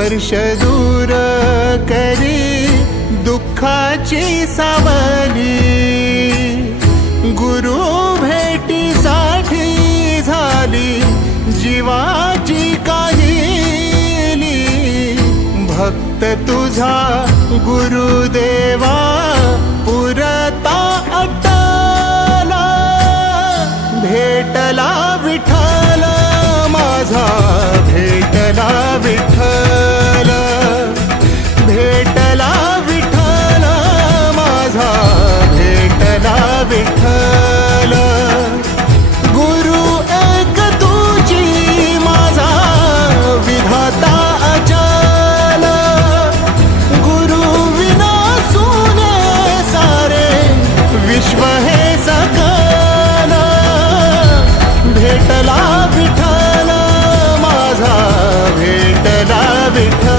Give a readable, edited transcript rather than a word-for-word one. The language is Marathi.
स्पर्श दूर करी दुःखाची सावली। गुरु भेटीसाठी झाली जीवाची काहिली। भक्त तुझा गुरुदेवा पुरता अटला। भेटला विठ्ठल माझा, भेटला विठ्ठल, भेटला विठ्ठल माझा, भेटला विठ्ठल। गुरु एक तुझी माझा विधाता अचल। गुरु विना सुने सारे विश्व हे सकल। भेटला विठ्ठल माझा, भेटला विठ्ठल।